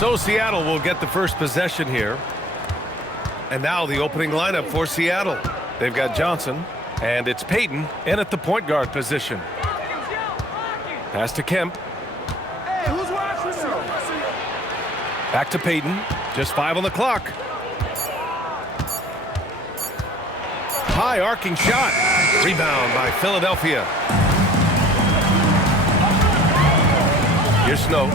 So Seattle will get the first possession here. And now the opening lineup for Seattle. They've got Johnson, and it's Payton in at the point guard position. Pass to Kemp. Back to Payton. Just 5 on the clock. High arcing shot. Rebound by Philadelphia. Here's Snow.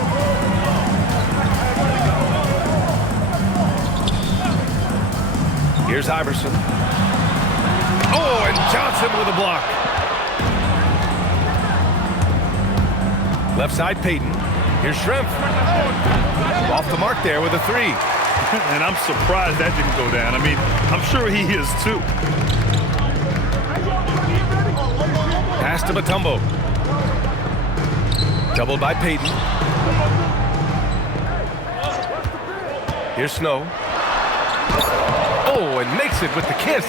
Here's Iverson. Oh, and Johnson with a block. Left side, Payton. Here's Shrimp. Off the mark there with a 3. And I'm surprised that didn't go down. I mean, I'm sure he is too. Pass to Mutombo. Doubled by Payton. Here's Snow. Oh, and makes it with the kiss.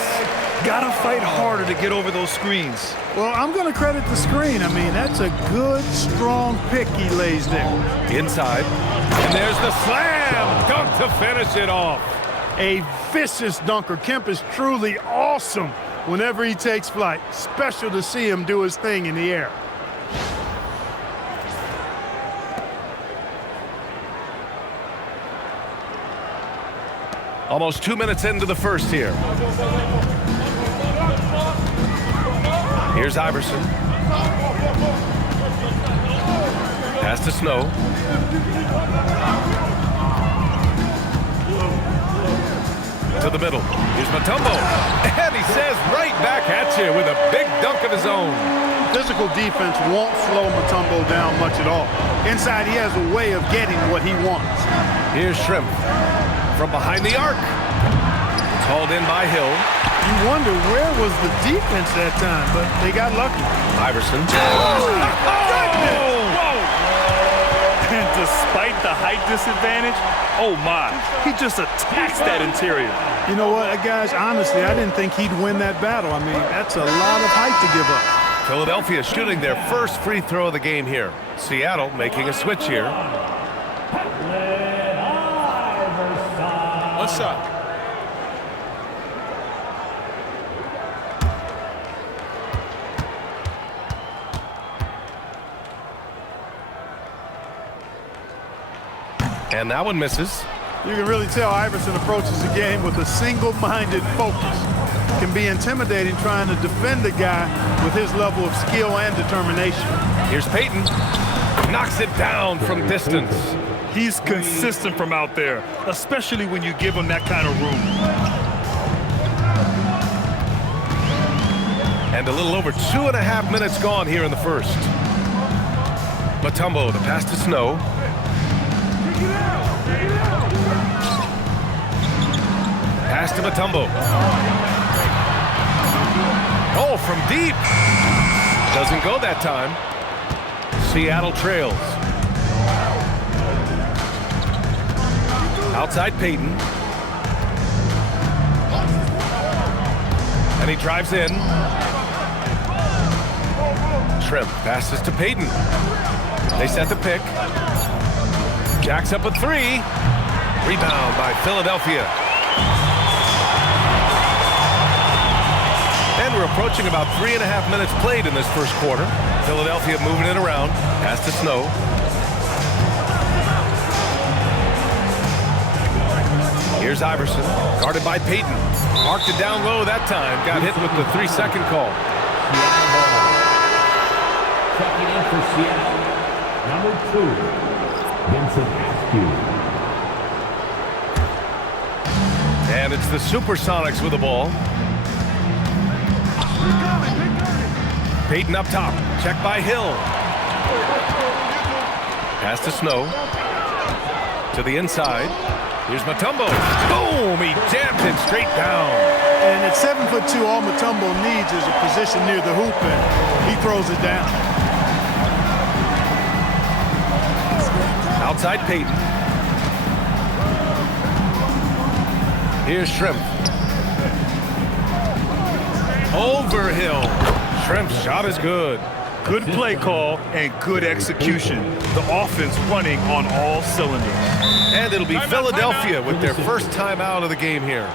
Gotta fight harder to get over those screens. Well, I'm going to credit the screen. I mean, that's a good, strong pick he lays there. Inside. And there's the slam. Dunk to finish it off. A vicious dunker. Kemp is truly awesome whenever he takes flight. Special to see him do his thing in the air. Almost 2 minutes into the first here. Here's Iverson. Pass to Snow. To the middle. Here's Mutombo. And he says right back at you with a big dunk of his own. Physical defense won't slow Mutombo down much at all. Inside, he has a way of getting what he wants. Here's Shrimp. From behind the arc. It's hauled in by Hill. You wonder where was the defense that time, but they got lucky. Iverson. Oh! Whoa! And despite the height disadvantage, oh my, he just attacks that interior. You know what, guys, honestly, I didn't think he'd win that battle. I mean, that's a lot of height to give up. Philadelphia shooting their first free throw of the game here. Seattle making a switch here. What's up? And that one misses. You can really tell Iverson approaches the game with a single-minded focus. Can be intimidating trying to defend a guy with his level of skill and determination. Here's Payton. Knocks it down from distance. He's consistent from out there, especially when you give him that kind of room. And a little over 2.5 minutes gone here in the first. Mutombo, the pass to Snow. Pass to Mutombo. Oh, from deep. Doesn't go that time. Seattle trails. Outside Payton. And he drives in. Shrimp passes to Payton. They set the pick. Jacks up a 3. Rebound by Philadelphia. And we're approaching about 3.5 minutes played in this first quarter. Philadelphia moving it around. Pass to Snow. Here's Iverson, guarded by Payton. Marked it down low that time. Got hit with the 3-second call. Checking in for Seattle, number 2, Vincent Askew. And it's the Supersonics with the ball. Payton up top. Checked by Hill. Pass to Snow. To the inside. Here's Mutombo. Boom! He jams it straight down. And at 7'2", all Mutombo needs is a position near the hoop, and he throws it down. Outside Payton. Here's Shrimp. Over Hill. Shrimp's shot is good. Good play call and good execution. The offense running on all cylinders. And it'll be Philadelphia with their first time out of the game here.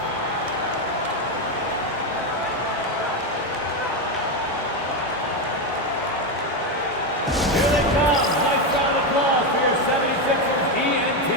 Here they come. Nice round of applause for your 76ers ENT.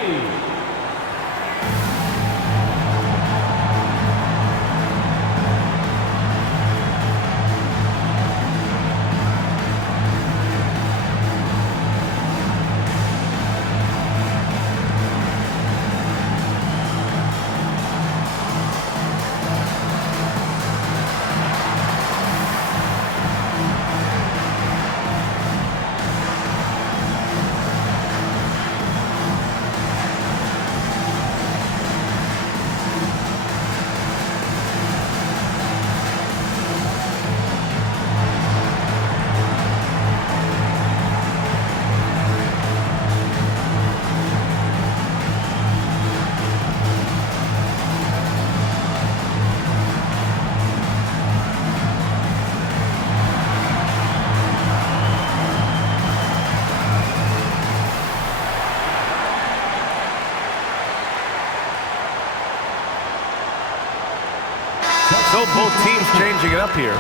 So both teams changing it up here.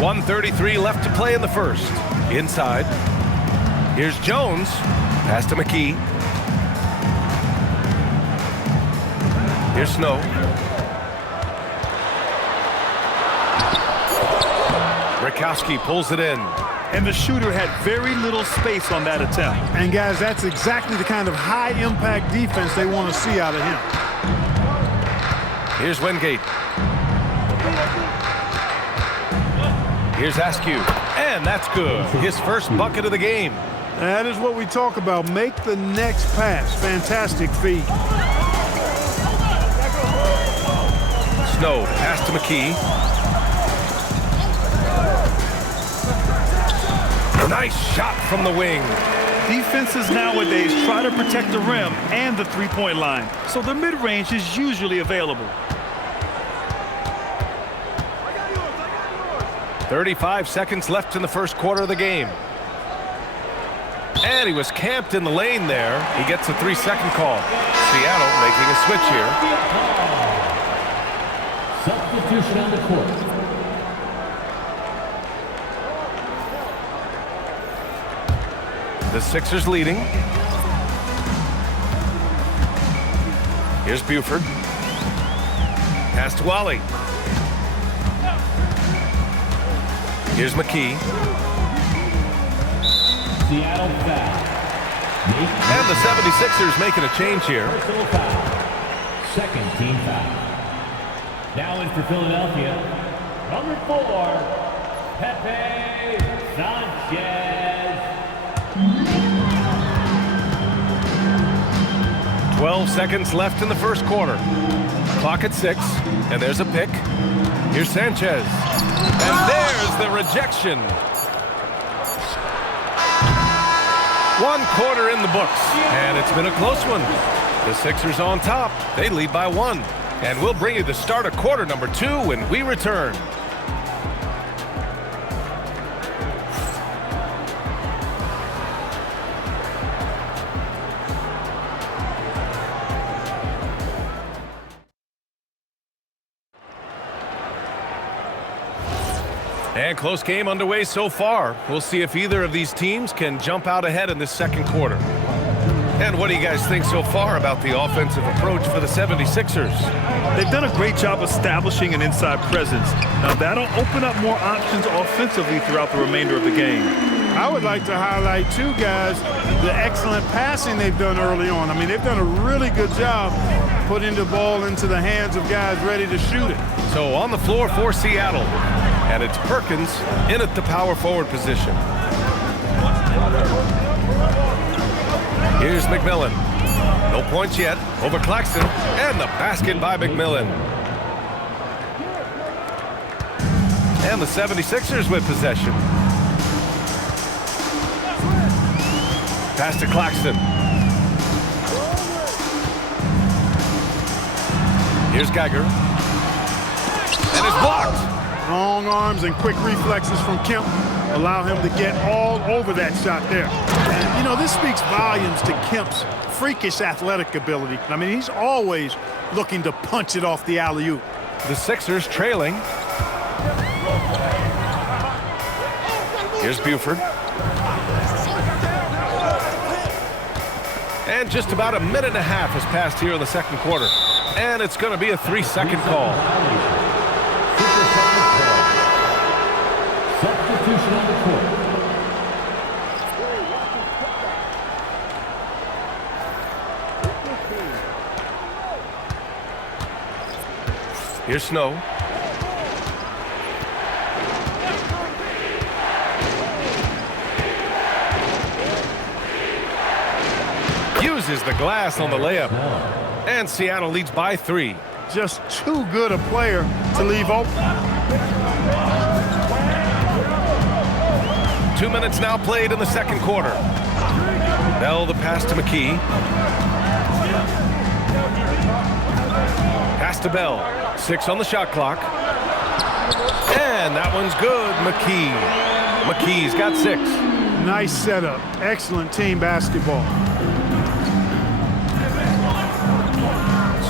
.133 left to play in the first. Inside. Here's Jones. Pass to McKee. Here's Snow. Rakowski pulls it in. And the shooter had very little space on that attempt. And guys, that's exactly the kind of high-impact defense they want to see out of him. Here's Wingate. Here's Askew. And that's good. His first bucket of the game. That is what we talk about. Make the next pass. Fantastic feed. Snow, pass to McKee. Nice shot from the wing. Defenses nowadays try to protect the rim and the three-point line, so the mid-range is usually available. 35 seconds left in the first quarter of the game. And he was camped in the lane there. He gets a 3-second call. Seattle making a switch here. Substitution on the court. The Sixers leading. Here's Buford. Pass to Wally. Here's McKee. Seattle foul. And the 76ers making a change here. Personal foul. Second team foul. Now in for Philadelphia, number 4, Pepe Sanchez. 12 seconds left in the first quarter. Clock at 6, and there's a pick. Here's Sanchez. And there's the rejection. 1 quarter in the books, and it's been a close one. The Sixers on top. They lead by 1. And we'll bring you the start of quarter number 2 when we return. And close game underway so far. We'll see if either of these teams can jump out ahead in this second quarter. And what do you guys think so far about the offensive approach for the 76ers? They've done a great job establishing an inside presence. Now that'll open up more options offensively throughout the remainder of the game. I would like to highlight, too, guys, the excellent passing they've done early on. I mean, they've done a really good job putting the ball into the hands of guys ready to shoot it. So on the floor for Seattle, and it's Perkins in at the power forward position. Here's McMillan. No points yet. Over Claxton, and the basket by McMillan. And the 76ers with possession. Pass to Claxton. Here's Geiger. And it's blocked. Long arms and quick reflexes from Kemp allow him to get all over that shot there. And, you know, this speaks volumes to Kemp's freakish athletic ability. I mean, he's always looking to punch it off the alley-oop. The Sixers trailing. Here's Buford. And just about a minute and a half has passed here in the second quarter. And it's going to be a 3-second call. Supersonics ball. Substitution on the court. Here's Snow. Uses the glass on the layup. And Seattle leads by 3. Just too good a player to leave open. 2 minutes now played in the second quarter. Bell the pass to McKee. Pass to Bell. 6 on the shot clock. And that one's good. McKee. McKee's got 6. Nice setup. Excellent team basketball.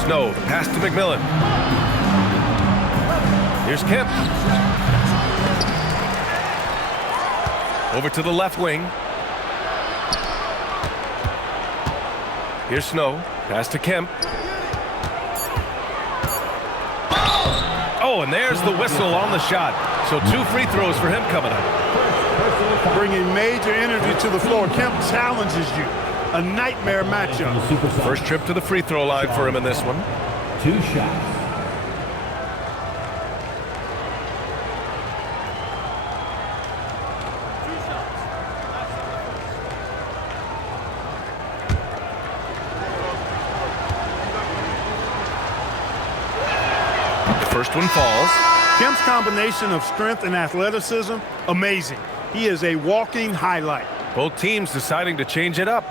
Snow, the pass to McMillan. Here's Kemp. Over to the left wing. Here's Snow. Pass to Kemp. Oh, and there's the whistle on the shot. So 2 free throws for him coming up. Bringing major energy to the floor. Kemp challenges you. A nightmare matchup. First trip to the free throw line for him in this one. 2 shots. The first one falls. Kemp's combination of strength and athleticism, amazing. He is a walking highlight. Both teams deciding to change it up.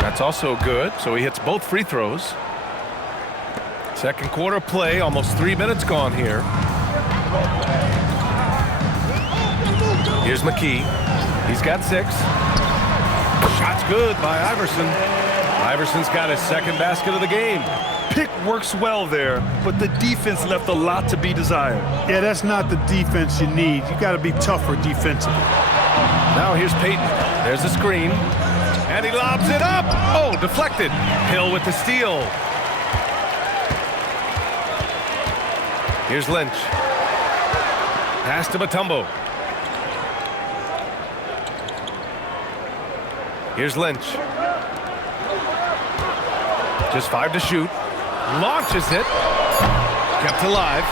That's also good, so he hits both free throws. Second quarter play, almost 3 minutes gone here. Here's McKee. He's got 6. Shot's good by Iverson. Iverson's got his second basket of the game. Pick works well there, but the defense left a lot to be desired. Yeah, that's not the defense you need. You got to be tougher defensively. Now here's Payton. There's a screen. And he lobs it up. Oh, deflected. Hill with the steal. Here's Lynch. Pass to Mutombo. Here's Lynch. Just 5 to shoot. Launches it. Kept alive.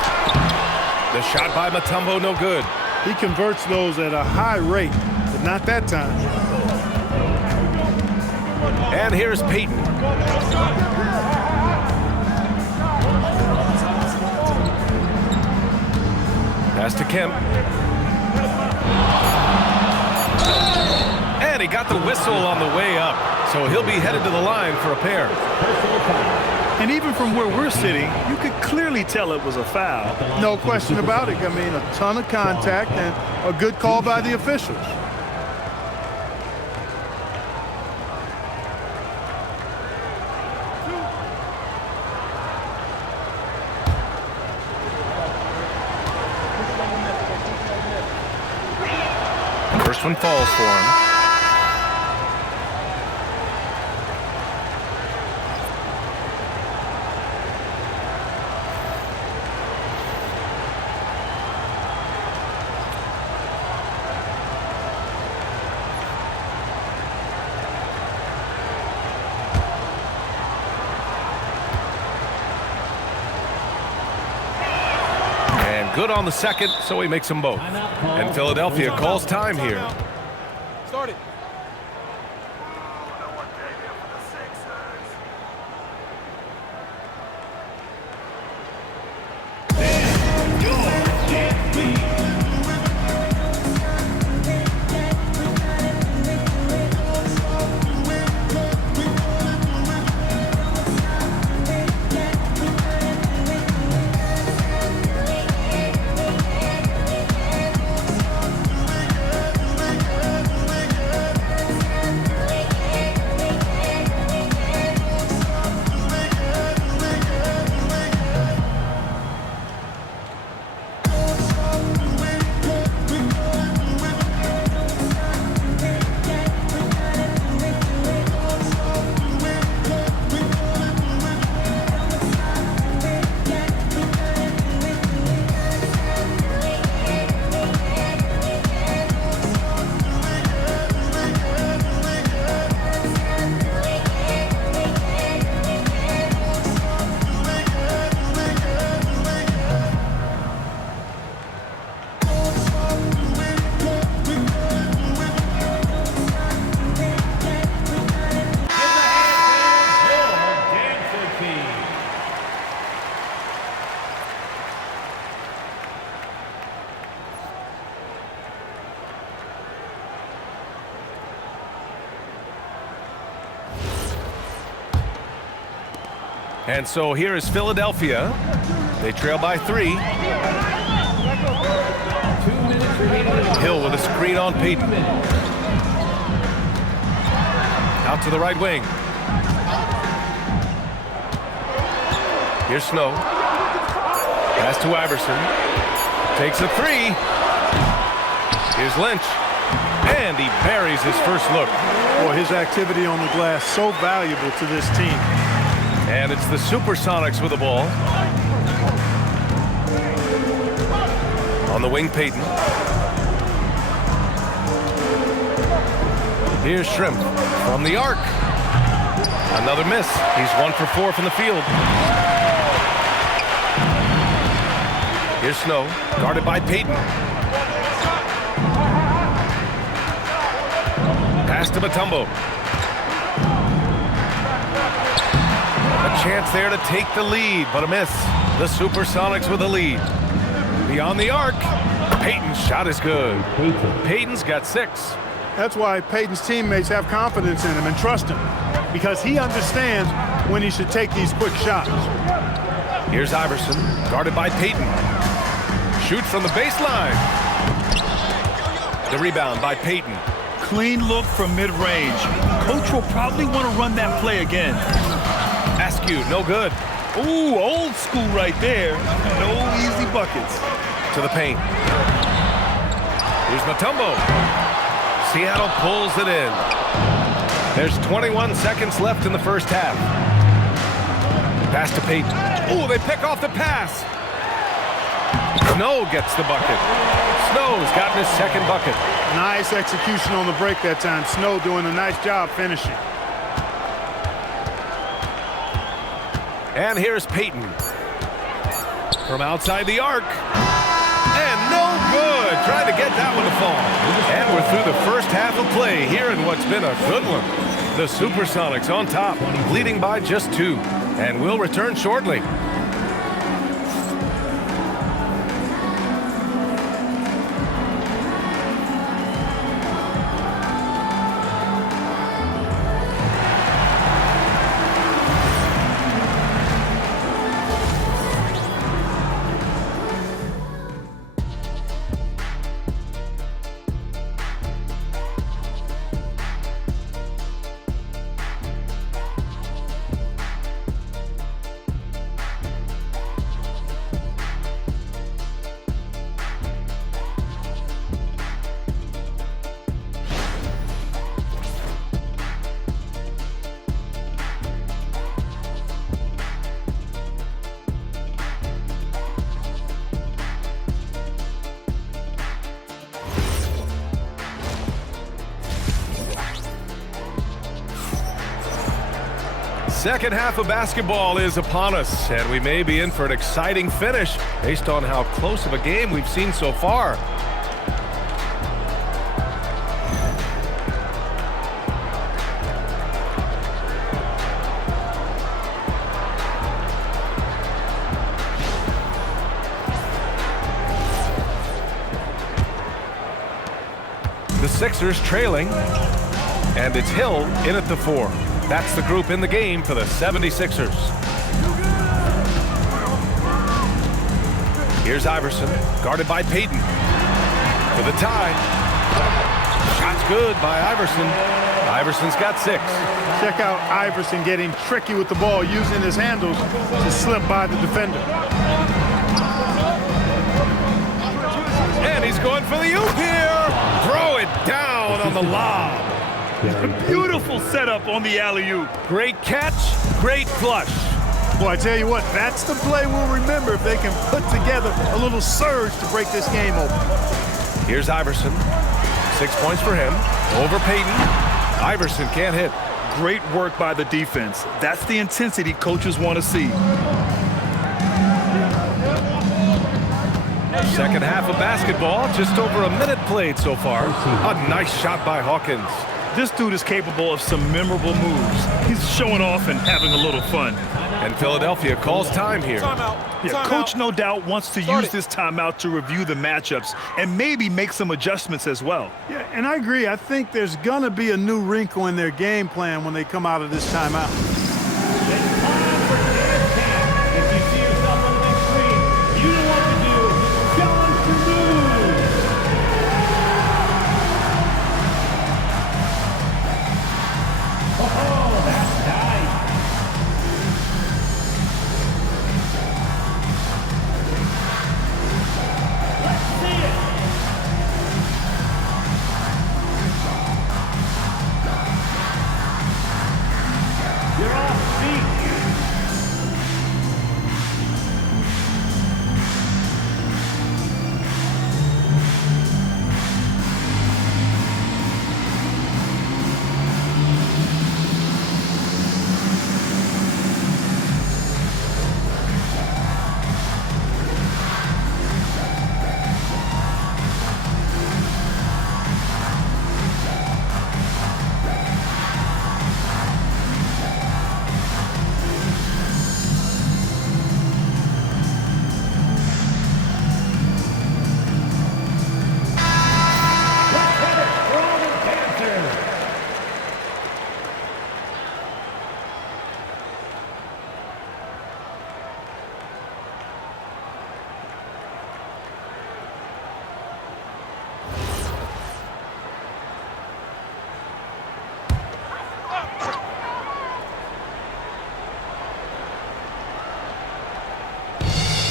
The shot by Mutombo, no good. He converts those at a high rate, but not that time. And here's Payton. Pass to Kemp. And he got the whistle on the way up. So he'll be headed to the line for a pair. And even from where we're sitting, you could clearly tell it was a foul. No question about it. I mean, a ton of contact and a good call by the officials. First one falls for him. Good on the second, so he makes them both. And Philadelphia calls time here. Start it. And so here is Philadelphia. They trail by 3. 2 minutes remaining. Hill with a screen on Payton. Out to the right wing. Here's Snow. Pass to Iverson. Takes a 3. Here's Lynch. And he buries his first look. Boy, his activity on the glass so valuable to this team. And it's the Supersonics with the ball. On the wing, Payton. Here's Shrimp from the arc. Another miss. He's 1 for 4 from the field. Here's Snow, guarded by Payton. Pass to Mutombo. A chance there to take the lead, but a miss. The Supersonics with the lead. Beyond the arc, Payton's shot is good. Payton's got 6. That's why Payton's teammates have confidence in him and trust him, because he understands when he should take these quick shots. Here's Iverson, guarded by Payton. Shoots from the baseline. The rebound by Payton. Clean look from mid-range. Coach will probably want to run that play again. Askew, no good. Ooh, old school right there. No easy buckets. To the paint. Here's Mutombo. Seattle pulls it in. There's 21 seconds left in the first half. Pass to Payton. Ooh, they pick off the pass. Snow gets the bucket. Snow's gotten his second bucket. Nice execution on the break that time. Snow doing a nice job finishing. And here's Payton. From outside the arc. And no good. Trying to get that one to fall. And we're through the first half of play here in what's been a good one. The Supersonics on top, leading by just 2. And we'll return shortly. Second half of basketball is upon us, and we may be in for an exciting finish based on how close of a game we've seen so far. The Sixers trailing, and it's Hill in at the 4. That's the group in the game for the 76ers. Here's Iverson, guarded by Payton. For the tie. Shot's good by Iverson. Iverson's got 6. Check out Iverson getting tricky with the ball, using his handles to slip by the defender. And he's going for the oop here. Throw it down on the lob. Beautiful setup on the alley-oop. Great catch, great flush. Boy, I tell you what, that's the play we'll remember if they can put together a little surge to break this game open. Here's Iverson. 6 points for him. Over Payton. Iverson can't hit. Great work by the defense. That's the intensity coaches want to see. Second half of basketball, just over a minute played so far. A nice shot by Hawkins. This dude is capable of some memorable moves. He's showing off and having a little fun. And Philadelphia calls time here. Yeah, Coach no doubt wants to use this timeout to review the matchups and maybe make some adjustments as well. Yeah, and I agree. I think there's going to be a new wrinkle in their game plan when they come out of this timeout. you see yourself on the big screen, you know what to do. Challenge to move. Oh, that's nice. Let's see it. You're off feet.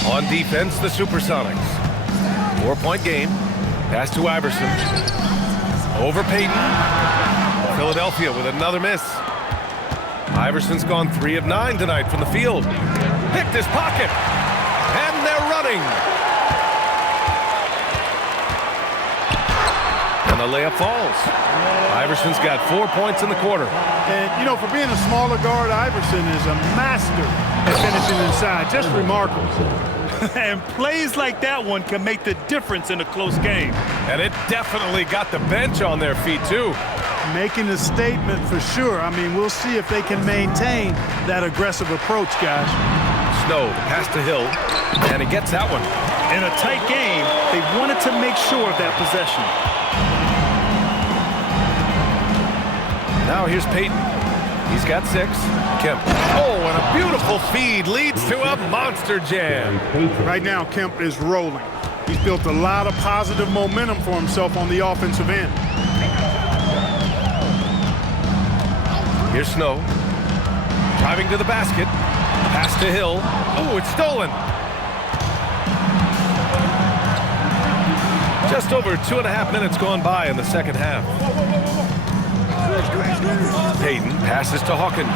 On defense, the Supersonics. 4-point game. Pass to Iverson. Over Payton. Philadelphia with another miss. Iverson's gone 3 of 9 tonight from the field. Picked his pocket. And they're running. And the layup falls. Iverson's got 4 points in the quarter. And, you know, for being a smaller guard, Iverson is a master at finishing inside. Just remarkable. And plays like that one can make the difference in a close game. And it definitely got the bench on their feet, too. Making a statement for sure. I mean, we'll see if they can maintain that aggressive approach, guys. Snow, the pass to Hill, and he gets that one. In a tight game, they wanted to make sure of that possession. Now here's Payton. He's got 6. Kemp. Oh, and a beautiful feed leads to a monster jam. Right now, Kemp is rolling. He's built a lot of positive momentum for himself on the offensive end. Here's Snow. Driving to the basket. Pass to Hill. Oh, it's stolen. Just over 2.5 minutes gone by in the second half. Payton passes to Hawkins.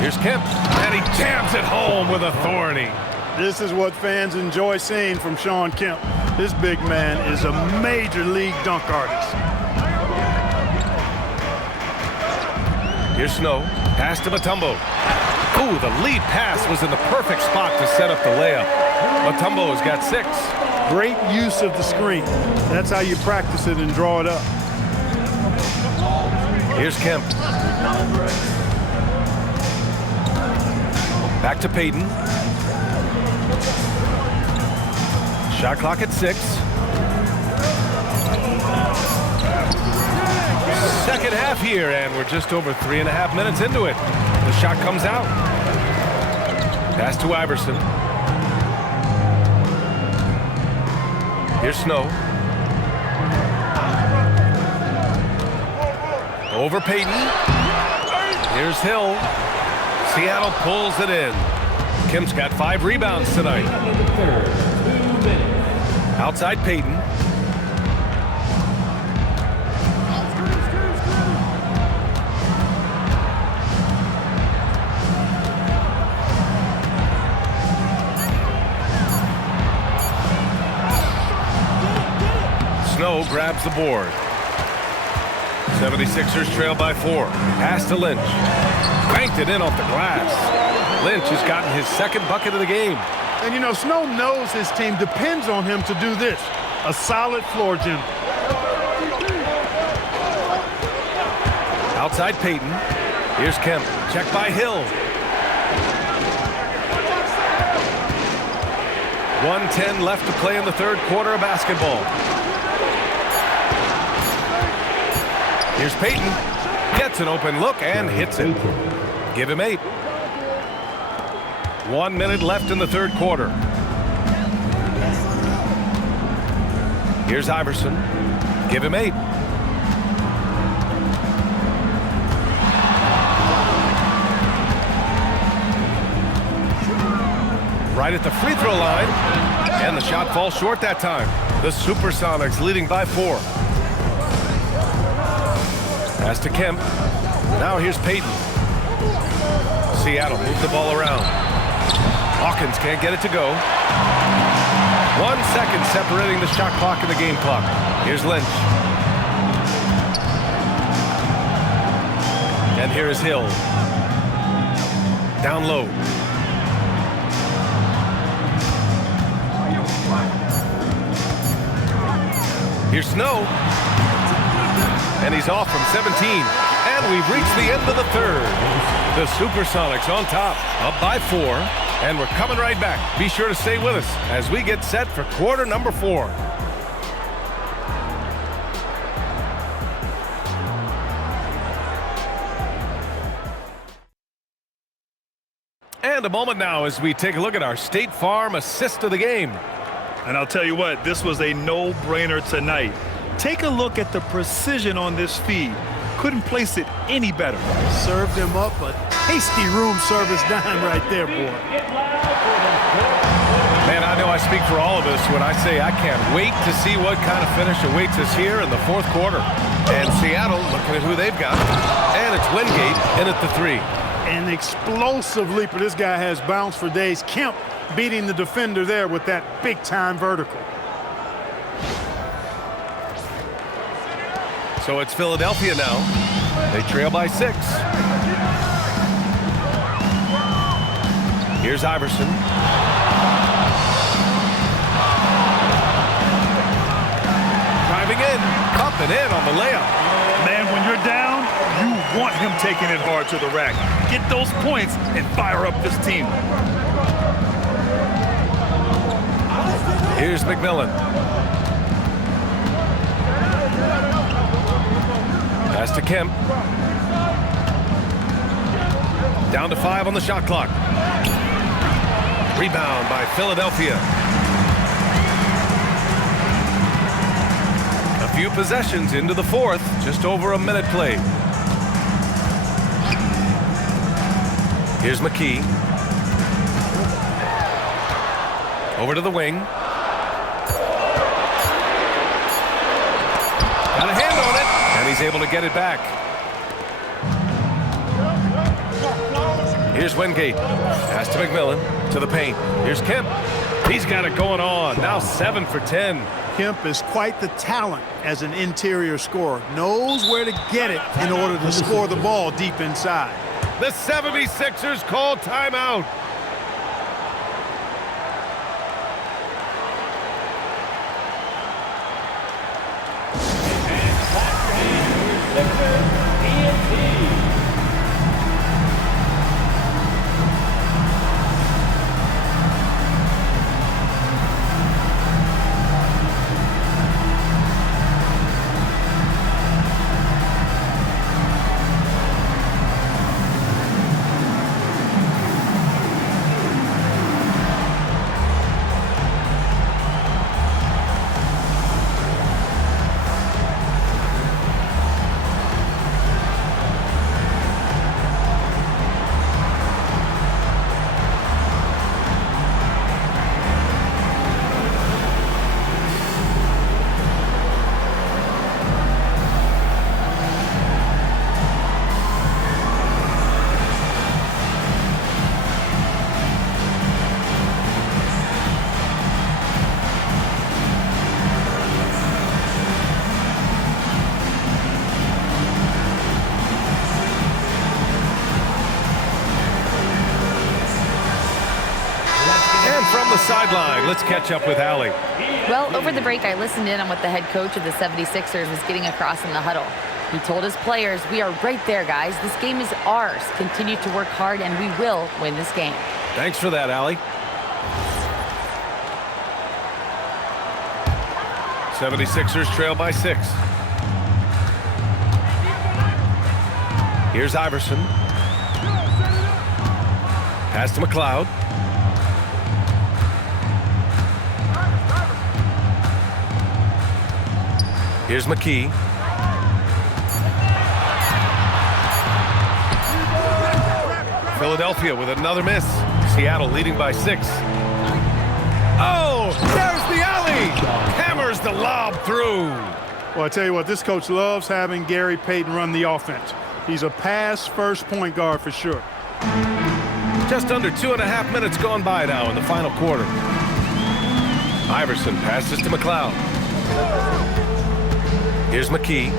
Here's Kemp, and he jams it home with authority. This is what fans enjoy seeing from Shawn Kemp. This big man is a major league dunk artist. Here's Snow, pass to Mutombo. Ooh, the lead pass was in the perfect spot to set up the layup. Mutombo's got 6. Great use of the screen. That's how you practice it and draw it up. Here's Kemp. Back to Payton. Shot clock at 6. Second half here, and we're just over 3.5 minutes into it. The shot comes out. Pass to Iverson. Here's Snow. Over Payton. Here's Hill. Seattle pulls it in. Kemp's got 5 rebounds tonight. Outside Payton. Snow grabs the board. 76ers trail by 4. Pass to Lynch. Banked it in off the glass. Lynch has gotten his 2nd bucket of the game. And, you know, Snow knows his team depends on him to do this. A solid floor general. Outside Payton. Here's Kemp. Check by Hill. 1:10 left to play in the 3rd quarter of basketball. Here's Payton. Gets an open look and hits it. Give him 8. 1 minute left in the third quarter. Here's Iverson. Give him 8. Right at the free throw line. And the shot falls short that time. The Supersonics leading by 4. Pass to Kemp. Now here's Payton. Seattle move the ball around. Hawkins can't get it to go. 1 second separating the shot clock and the game clock. Here's Lynch. And here is Hill. Down low. Here's Snow. And he's off from 17. And we've reached the end of the third. The Supersonics on top, up by 4. And we're coming right back. Be sure to stay with us as we get set for quarter number 4. And a moment now as we take a look at our State Farm assist of the game. And I'll tell you what, this was a no-brainer tonight. Take a look at the precision on this feed. Couldn't place it any better. Served him up a tasty room service dime right there, boy. Man, I know I speak for all of us when I say I can't wait to see what kind of finish awaits us here in the fourth quarter. And Seattle looking at who they've got. And it's Wingate in at the 3. An explosive leaper. This guy has bounce for days. Kemp beating the defender there with that big-time vertical. So it's Philadelphia now. They trail by 6. Here's Iverson. Driving in, up and in on the layup. Man, when you're down, you want him taking it hard to the rack. Get those points and fire up this team. Here's McMillan. Pass to Kemp. Down to 5 on the shot clock. Rebound by Philadelphia. A few possessions into the fourth. Just over a minute played. Here's McKee. Over to the wing. Got a hand on it, and he's able to get it back. Here's Wingate. Pass to McMillan. To the paint. Here's Kemp. He's got it going on. Now 7 for 10. Kemp is quite the talent as an interior scorer. Knows where to get it in order to score the ball deep inside. The 76ers call timeout. From the sideline, let's catch up with Allie. Well, over the break, I listened in on what the head coach of the 76ers was getting across in the huddle. He told his players, we are right there, guys. This game is ours. Continue to work hard, and we will win this game. Thanks for that, Allie. 76ers trail by 6. Here's Iverson. Pass to McLeod. Here's McKee. Philadelphia with another miss. Seattle leading by 6. Oh, there's the alley. Hammers the lob through. Well, I tell you what, this coach loves having Gary Payton run the offense. He's a pass-first point guard for sure. Just under 2.5 minutes gone by now in the final quarter. Iverson passes to McLeod. Here's McKee.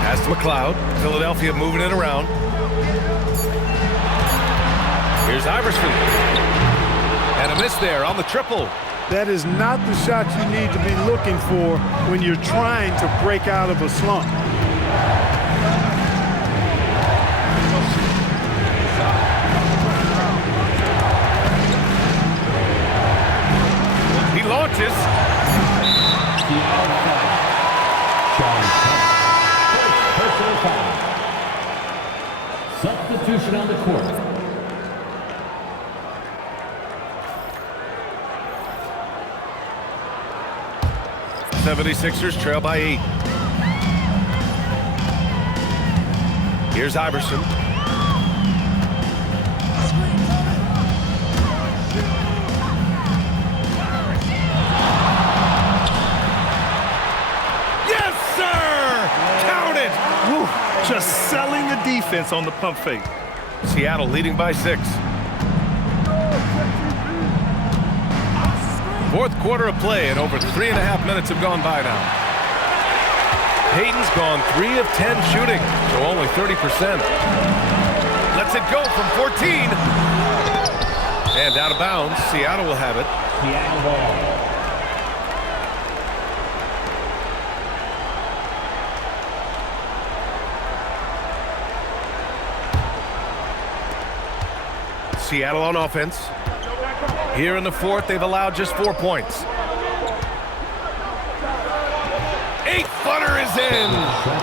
Pass to McLeod. Philadelphia moving it around. Here's Iverson. And a miss there on the triple. That is not the shot you need to be looking for when you're trying to break out of a slump. He launches. Personal foul. Substitution on the court. '76ers trail by 8. Here's Iverson. Yes, sir! Count it! Woo, just selling the defense on the pump fake. Seattle leading by 6. Fourth quarter of play, and over 3.5 minutes have gone by now. Payton's gone 3 of 10 shooting, so only 30%. Lets it go from 14. And out of bounds, Seattle will have it. Seattle ball. Seattle on offense. Here in the fourth, they've allowed just 4 points. 8-footer is in.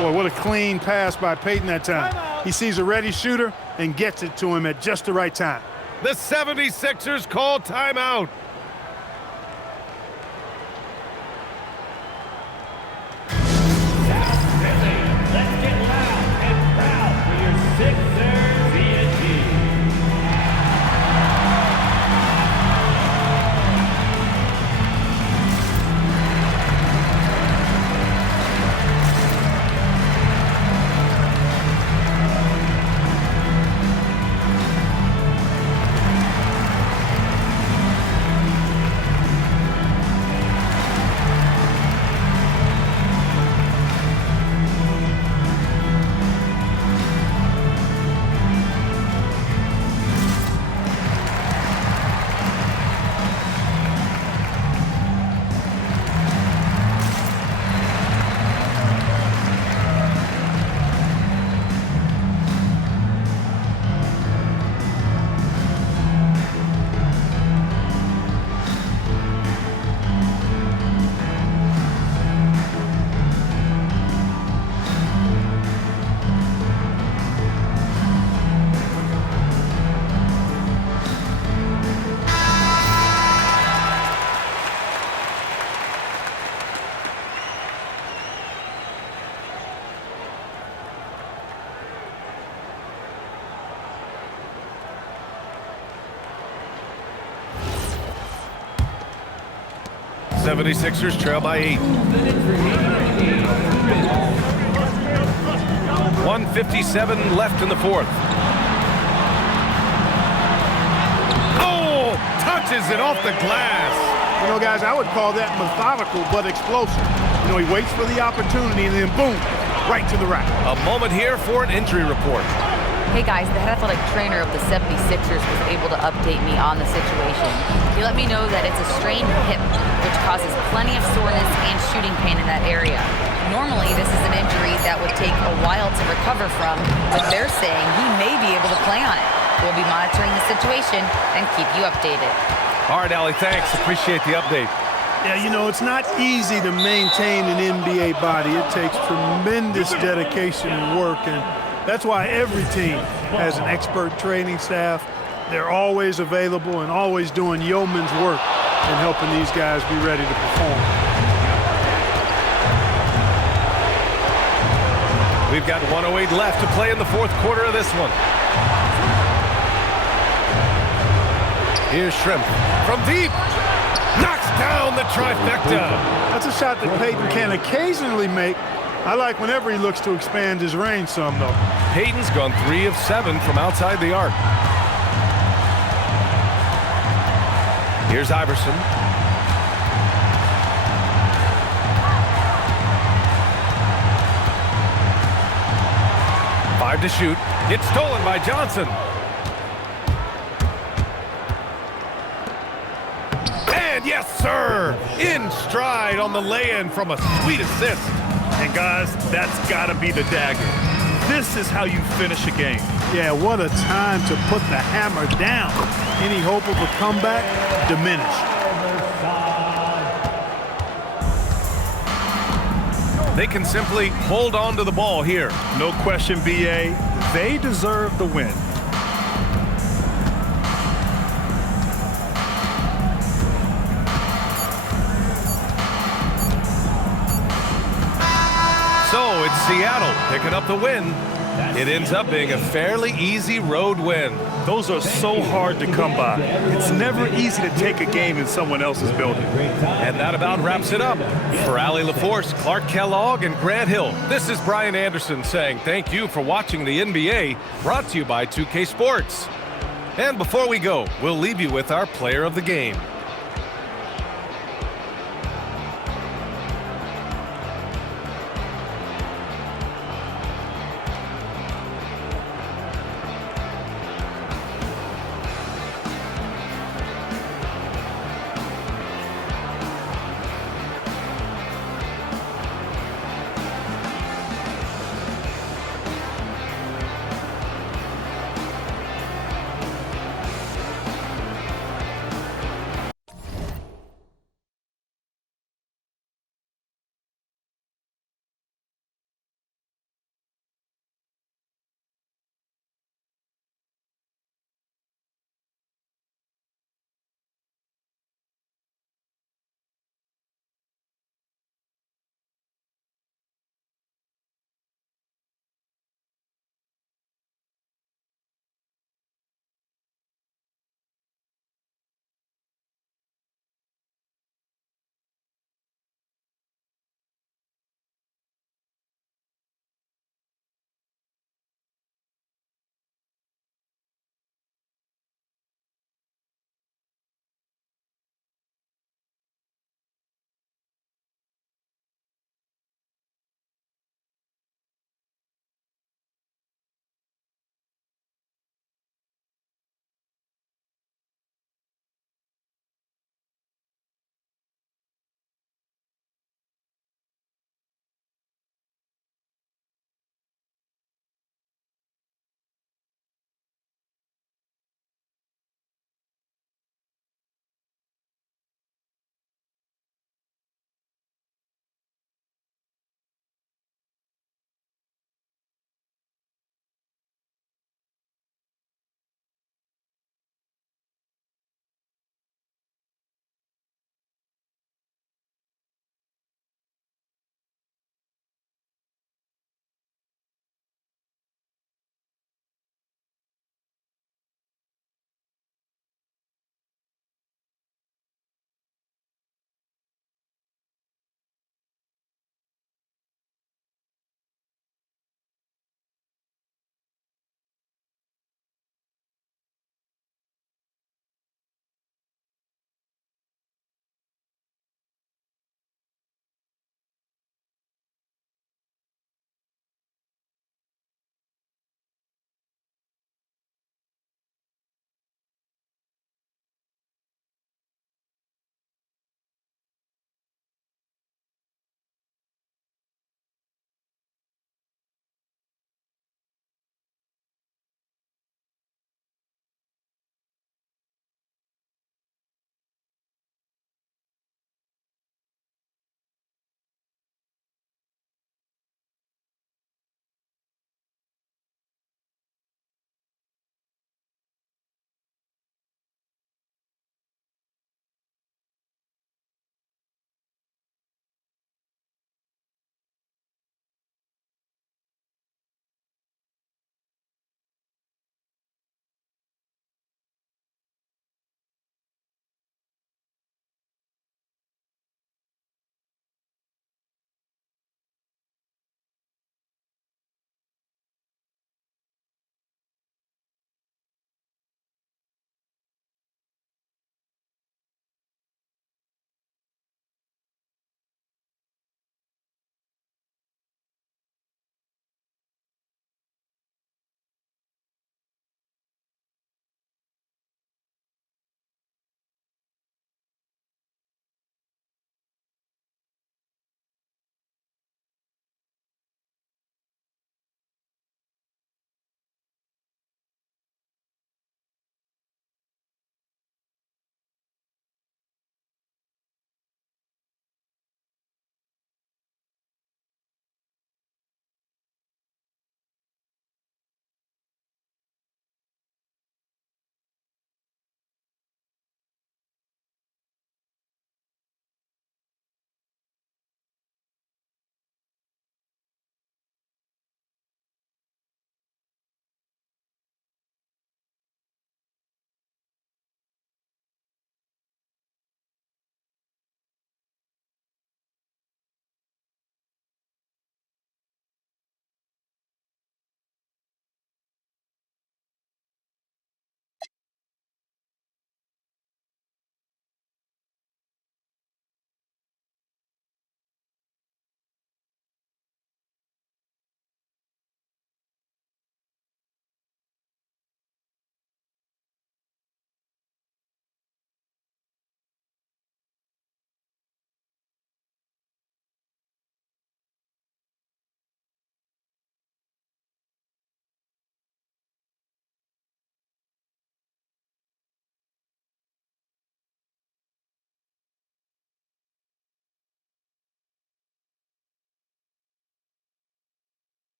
Boy, what a clean pass by Payton that time. He sees a ready shooter and gets it to him at just the right time. The 76ers call timeout. Let's get loud and proud for your Sixers ENT. '76ers trail by 8. 1:57 left in the fourth. Oh, touches it off the glass. You know, guys, I would call that methodical but explosive. You know, he waits for the opportunity and then boom, right to the rack. A moment here for an injury report. Hey guys, the head athletic trainer of the 76ers was able to update me on the situation. He let me know that it's a strained hip, which causes plenty of soreness and shooting pain in that area. Normally, this is an injury that would take a while to recover from, but they're saying he may be able to play on it. We'll be monitoring the situation and keep you updated. All right, Allie, thanks. Appreciate the update. Yeah, you know, it's not easy to maintain an NBA body. It takes tremendous dedication and work, and that's why every team has an expert training staff. They're always available and always doing yeoman's work in helping these guys be ready to perform. We've got 1:08 left to play in the fourth quarter of this one. Here's Shrimp from deep. Knocks down the trifecta. That's a shot that Payton can occasionally make. I like whenever he looks to expand his range some, though. Payton's gone 3 of 7 from outside the arc. Here's Iverson. Five to shoot. It's stolen by Johnson. And yes, sir! In stride on the lay-in from a sweet assist. And guys, that's got to be the dagger. This is how you finish a game. Yeah, what a time to put the hammer down. Any hope of a comeback diminished. They can simply hold on to the ball here. No question, BA. They deserve the win. So it's Seattle picking up the win. It ends up being a fairly easy road win. Those are so hard to come by. It's never easy to take a game in someone else's building. And that about wraps it up. For Allie LaForce, Clark Kellogg, and Grant Hill, this is Brian Anderson saying thank you for watching the NBA, brought to you by 2K Sports. And before we go, we'll leave you with our player of the game.